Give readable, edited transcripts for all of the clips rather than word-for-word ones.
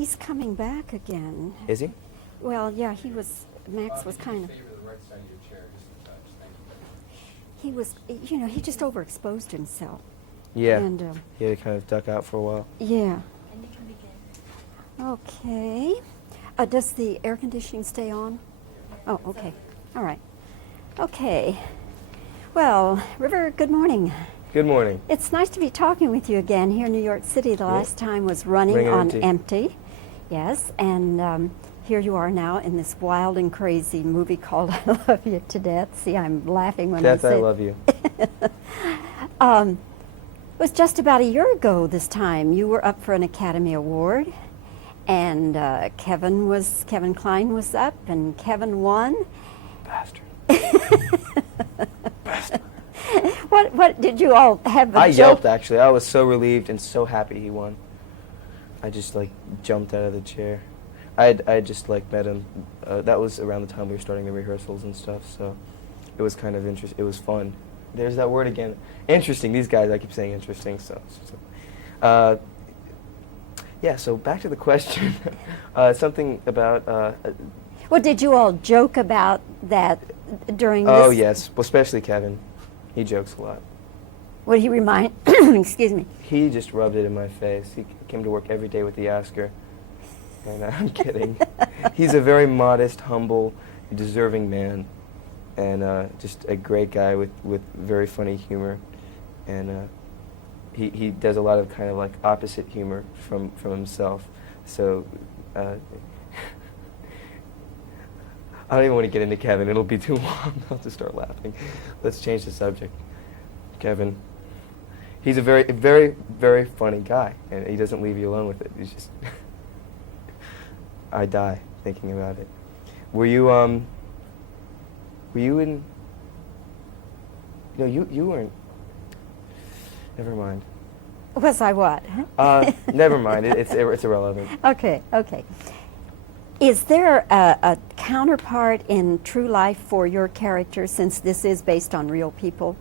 he's coming back again. Is he? Well, yeah, he was. Max was kind of. He was, he just overexposed himself. Yeah. And He had to kind of duck out for a while. yeah. Okay. Does the air conditioning stay on? Oh, okay. All right. Okay. Well, River, good morning. Good morning. It's nice to be talking with you again here in New York City. The last time was running Ring on empty. empty. Yes, and here you are now in this wild and crazy movie called I Love You to Death. See, I'm laughing when Death, I say I love you. It was just about a year ago this time. You were up for an Academy Award, and Kevin Kline was up, and Kevin won. Bastard. What did you all have? I yelped, actually. I was so relieved and so happy he won. I just jumped out of the chair. I just met him. That was around the time we were starting the rehearsals and stuff, so it was kind of interesting. It was fun. There's that word again. Interesting. These guys, I keep saying interesting. Yeah. So back to the question. Something about. Well, did you all joke about that during this? Oh yes, well, especially Kevin. He jokes a lot. What did he remind? Excuse me. He just rubbed it in my face. He came to work every day with the asker. And I'm kidding. He's a very modest, humble, deserving man, and just a great guy with very funny humor. And he does a lot of kind of opposite humor from himself. So I don't even want to get into Kevin. It'll be too long. I'll just start laughing. Let's change the subject. Kevin. He's a very, very, very funny guy, and he doesn't leave you alone with it. He's just... I die thinking about it. Were you in... No, you weren't... Never mind. Was I what? Never mind. It's irrelevant. Okay. Is there a counterpart in true life for your character, since this is based on real people?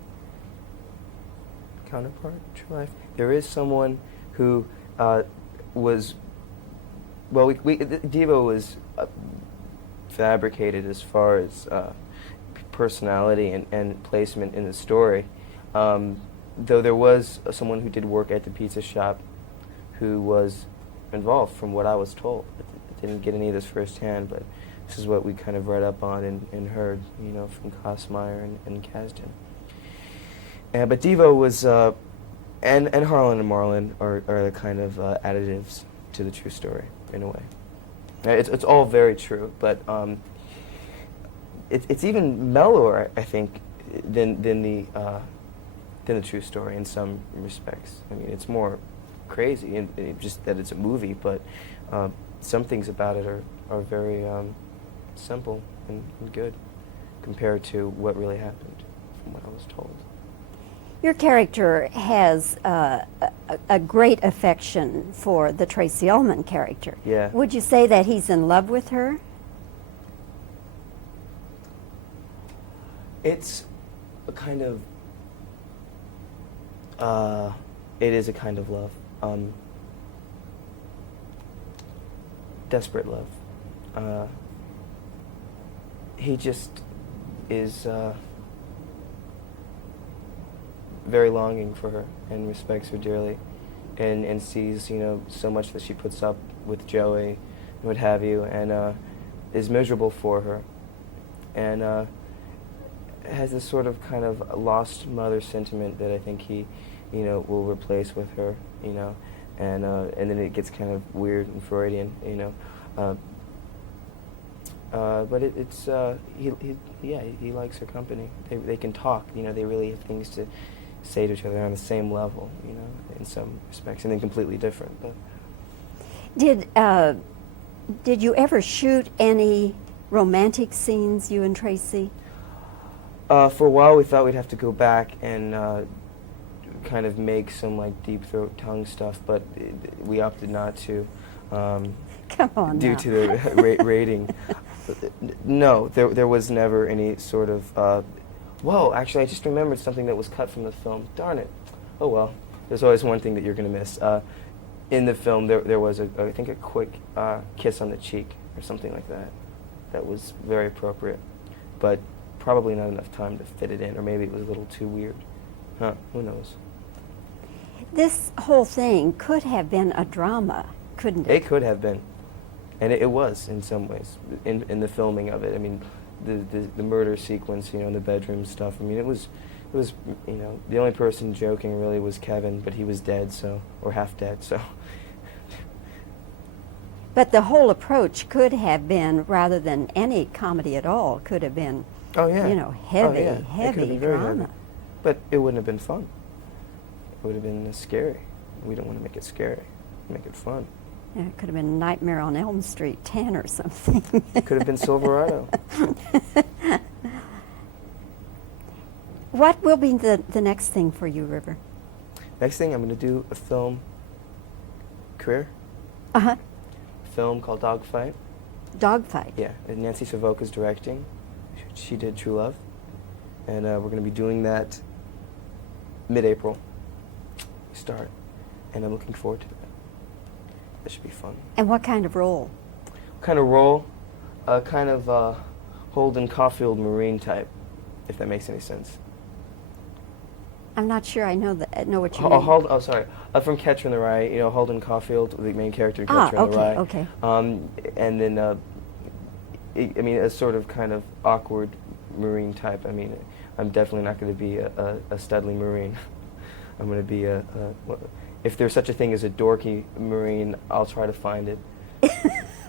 Counterpart, true life. There is someone who was... Well, Devo was fabricated as far as personality and placement in the story. Though there was someone who did work at the pizza shop who was involved, from what I was told. I didn't get any of this firsthand, but this is what we kind of read up on and heard, from Kosmeyer and Kasdan. But Devo was, and Harlan and Marlon are the kind of additives to the true story, in a way. It's all very true, but it's even mellower, I think, than the true story in some respects. I mean, it's more crazy, and just that it's a movie, but some things about it are very simple and good compared to what really happened, from what I was told. Your character has a great affection for the Tracy Ullman character. Yeah. Would you say that he's in love with her? It's a kind of... it is a kind of love. Desperate love. He just is... very longing for her and respects her dearly, and sees so much that she puts up with Joey and what have you, and is miserable for her, and has this sort of kind of lost mother sentiment that I think he will replace with her, and then it gets kind of weird and Freudian, but he likes her company. They can talk, they really have things to say to each other on the same level, in some respects, and then completely different. But did you ever shoot any romantic scenes, you and Tracy? For a while, we thought we'd have to go back and kind of make some deep throat tongue stuff, but we opted not to. Come on, due now. to the rating. No, there was never any sort of. Whoa, actually, I just remembered something that was cut from the film. Darn it. Oh well. There's always one thing that you're going to miss. in the film there was I think a quick kiss on the cheek or something like that. That was very appropriate, but probably not enough time to fit it in, or maybe it was a little too weird. Huh? Who knows? This whole thing could have been a drama, couldn't it? It could have been, and it was in some ways in the filming of it. I mean, the murder sequence, in the bedroom stuff. I mean, it was, the only person joking really was Kevin, but he was dead, or half dead, so. But the whole approach could have been, rather than any comedy at all, could have been, oh yeah, heavy, It could heavy be very drama. heavy. But it wouldn't have been fun. It would have been scary. We don't want to make it scary. Make it fun. Yeah, it could have been Nightmare on Elm Street 10 or something. It could have been Silverado. What will be the next thing for you, River? Next thing, I'm going to do a film career. Uh-huh. Film called Dogfight. Dogfight. Yeah, and Nancy Savoca's directing. She did True Love. And we're going to be doing that mid-April. Start. And I'm looking forward to that. That should be fun. And what kind of role? What kind of role? Kind of Holden Caulfield Marine type, if that makes any sense. I'm not sure I know what you mean. Oh, sorry. From Catcher in the Rye, Holden Caulfield, the main character in Catcher in the Rye. Okay. And then, a sort of kind of awkward Marine type. I mean, I'm definitely not going to be a studly Marine. I'm going to be if there's such a thing as a dorky Marine, I'll try to find it.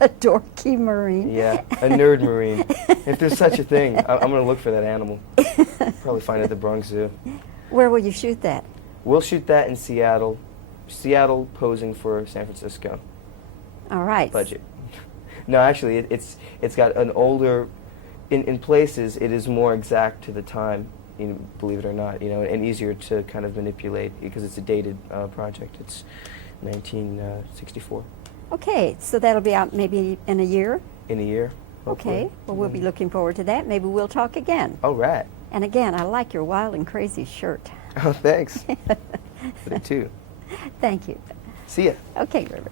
A dorky Marine? Yeah, a nerd Marine. If there's such a thing, I'm going to look for that animal. Probably find it at the Bronx Zoo. Where will you shoot that? We'll shoot that in Seattle. Seattle posing for San Francisco. All right. Budget. No, actually, it's got an older. In places, it is more exact to the time. Believe it or not, and easier to kind of manipulate because it's a dated project. It's 1964. Okay, so that'll be out maybe in a year? In a year, hopefully. Okay, well, we'll be looking forward to that. Maybe we'll talk again. All right. And again, I like your wild and crazy shirt. Oh, thanks. For it too. Thank you. See ya. Okay, River.